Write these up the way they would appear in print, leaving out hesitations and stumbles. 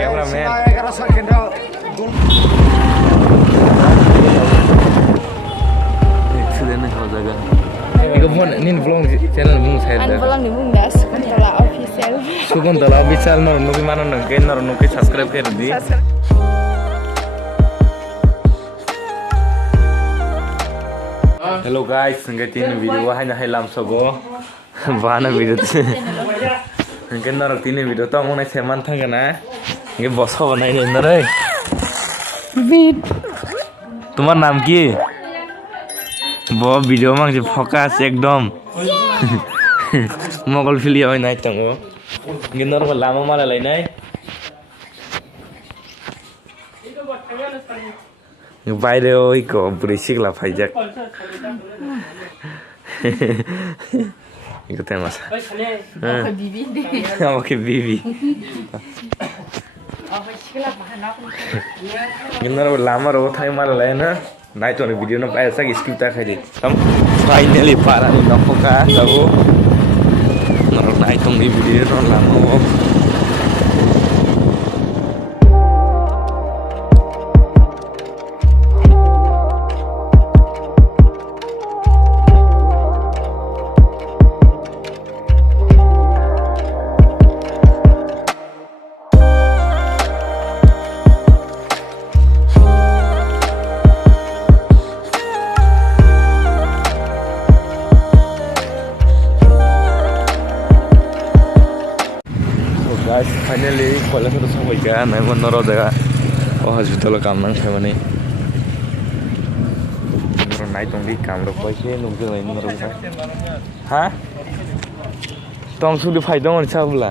cameraman. Accident ho jaga. Iko phone nin vlog channel bung sai da. An vlog ni bung das Kuntala official. Kuntala official no nuki mano no ke no nuki subscribe कर दी. Hello guys, संगीतीन video है ना है लाम सबो. बाना video ते. संगीत ना रखती ने video तो हमने सेमान था क्या ये बॉस हो बनाई नहीं ना रे. तुम्हारा नाम की? बहुत वीडियो में जो फोकस एकदम मोगल फिलिया है ना इतना वो गिनर को लामा माला लेना है बाइरे हो इको ब्रिशिक ला thagjak इको तेमास ओके बीबी गिनर को लामा रो थाई माला लेना नाइट वाले वीडियो ना ऐसा कि स्क्रिप्ट है जी हम फाइनली पारा nih नौका tahu नौक नाइट वाले वीडियो ना लामो guys finally college itu sampai kan naik motor jaga oh hospital काम नंग थे मने नरो नाइट ओनली काम रो पैसे नुक लाइन नरो हाँ तम सुदी फायदा और चाबला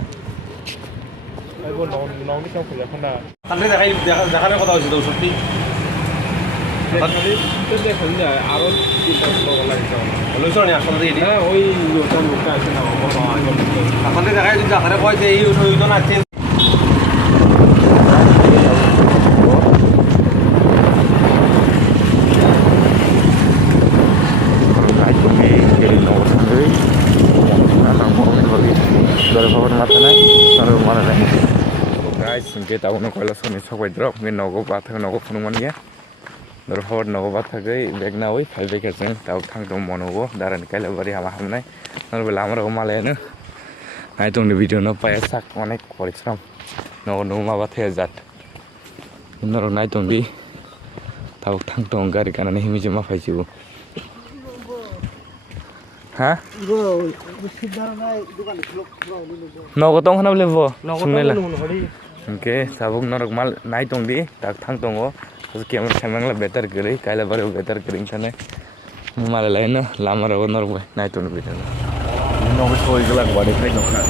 आइबो नौ नि काम खोजा खना थान्दै देखा में কথা হইছিল সত্যি তো দেখুন না আরো চিন্তা করতে লাগছে হলো শুনি আসলে এডি হ্যাঁ ওই লোকটা লোকটা আছে না এখন দেখাই যদি আখারে কইছে এই হইতো না আছে guys singke tahu no kaila soni sokai drop nge nogo bathak nogo phunman ya dor hor nogo bathagai bag na oi phai bag jeng tahu thang dong monogo Dara ni kaila bari hama hamnai nor bela amar go male no ai tong ni video no pa sak onek porichram nogo no ma bathai jat nor nai tong di tahu thang dong gari kana ni himi jema phai jibu ha nogo tong hana lebo sungmela oke sabuk norok mal nai tong di tak thang tongo camera samang la better gari kaila bare better gari thane mal laina lama ro norok nai tong bi thane nogo soi gala body khai nokha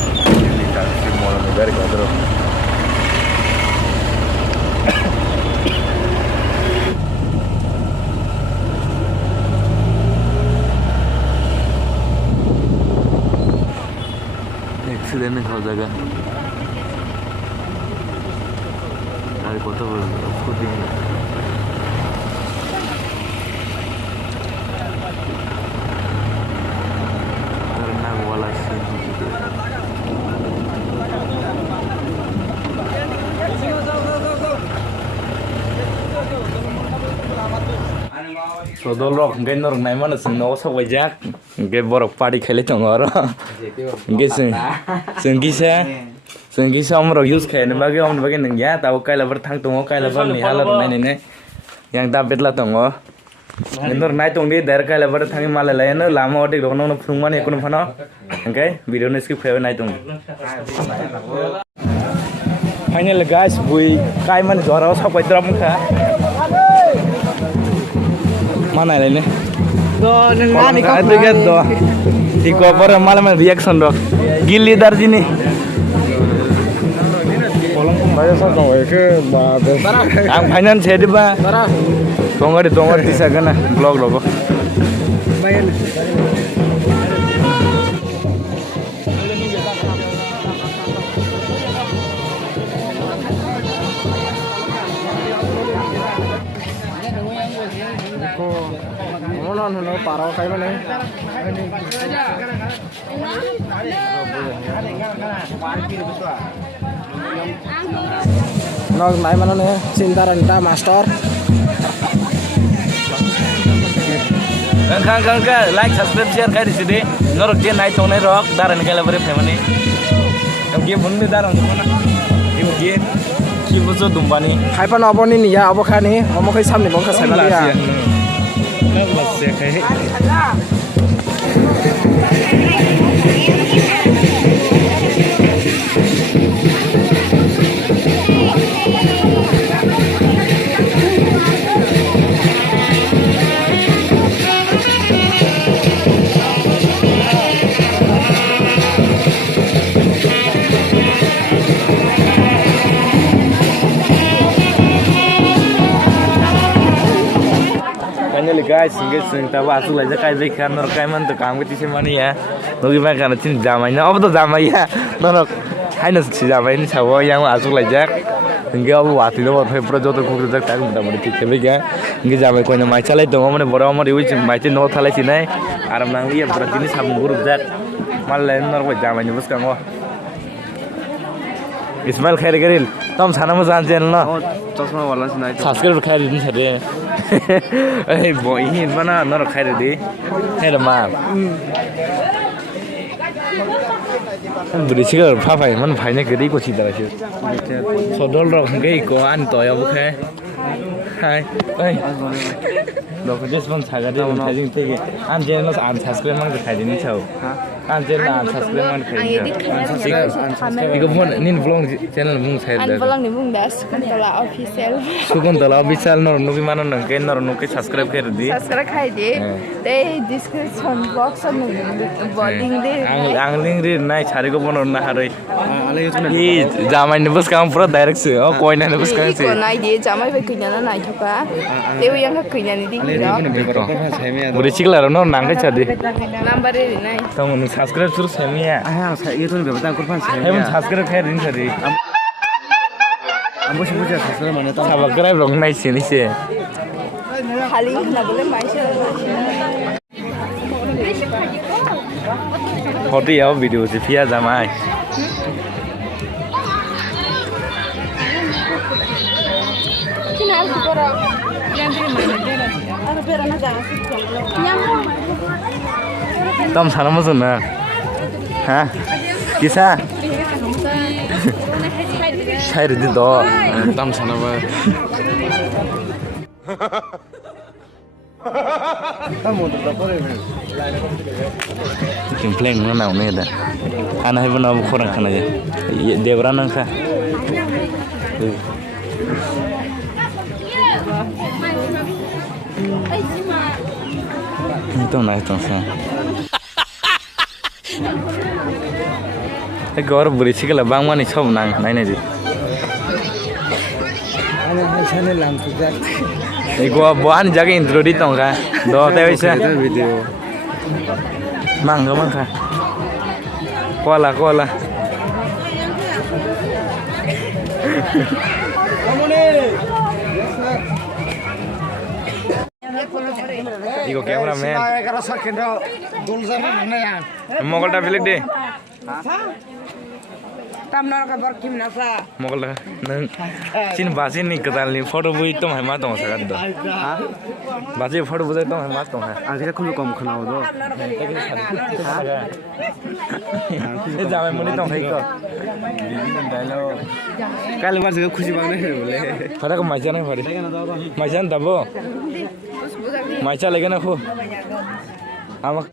ni ta si mola me gari kadro accident हो जाएगा अरे कत खुद करना वाला so dolok ngai nor nai mana sing no so wajak ngai borok party khele tongor ngai sing gi sa amro use khene bagi om bagi nang ya tau kaila ber thang tongo kaila ber ni hala nai ne yang da betla tongo nor nai tong di dar kaila ber thang mala lai no lama odik rok no phungman ekun phano ngai video no skip khebe nai tong final guys bui kai man jora sapai drop kha mana ini? Do nengah ni kau lihat do. Di cover malam reaction do. Gili dar sini. Bayar satu ke bagus. Ang finance head ba? Tongar di sana vlog logo. Bayar. Nó parau kayak mana? Ini. Nog nai mana nih cinta renta master. Kan like subscribe share kai di sini. Norok je naik tong naik rock Dara ni kaila bari family. Kamu game pun Dara untuk mana? Ibu game kibu so dumbani. Hai pan obo nih nih ya obo kan nih. Obo kai sam nih bongkar saya lagi ya. Kan masih kayak. Finally guys, singgih tahu asal aja kayak ikan norok kayak mantu kamu itu sih mana ya? Nugi mereka nanti jamanya, apa tuh jamai ya? Norok, hanya si jamai ini cowok yang asal aja. Singgih apa waktu itu waktu Februari jodoh kuku itu tak mudah mudah cik tapi kan, singgih jamai kau nyamai calai tuh, mana borang mana itu macam nol calai sini, aram nangli ya berarti ini sabun guruk zat, malah norok jamai nyebus kamu. Ismail khair geril, tom sana mau jalan channel na? चस्मा वाला से नहीं Subscribe khair ini sare. Eh boy ini mana norok khair di? Khair mah. Beri cikar papa mana pahnya gede kok cita lagi. Sodol rok gay kok an toya bukan? Hai, eh. Dok just pun saga deh, kajing tegi. An channel an subscribe mana khair ini tahu. An channel an subscribe mana khair ini tahu. Iku pun nin vlog channel mung khair An dah. vlog ni mung das Kuntola official. Sukun tala official nor nuki mana nangke nor nuki subscribe khair di. Subscribe khai de. They description box on boarding de. Angling ri nai chari ko bonor na harai. Ih jamai nebus kamu pura direct sih. Oh koi na nebus kamu sih. Ko nai de jamai be kunya na nai thoka. Dewi yang ka kunya ni di hiro. Beri ciklar nor nangke chadi. Number re nai. Kamu nu subscribe suruh semi ya. ah saya itu nih betul kurban saya Kamu subscribe khair ini chadi. ambo sih punya sesuatu mana tahu Subscribe long nai sini sih. Hali na bole mai se. Foto ya video sih via jamai. Kina al kora. Yang di mana de. Aru pera na ja. Yang Tom sana masuk na. Hah? Kisah? Khair di do. tam sana ba Kimpleng mana naune dah. Anak ibu nabu kurang kan aja. Debbarma nangka. Itu naik tongsa. Gor beri cikal bang mana cob nang naik nih. Ana hai channel lang tu jak. Gua buan jaga intro di tongka. Do teh bisa. video Mangga. Kola. Iko cameraman. Kalau sakit dah dul zaman mana ya? Mogol ta filik deh. Kamna ka bar kim na sa. Mogol ta. Nang sin basin ni ketal ni photo bui tom hai ma tong sagat do. Basin photo bui tom hai ma tong hai. आगे खुद कम खाना हो दो ए जामे मुनि tong hai ko. कल बार से खुशी मांगने बोले Fara ko maja nai fari. Maja dabo. Maja lagi na ko. Amak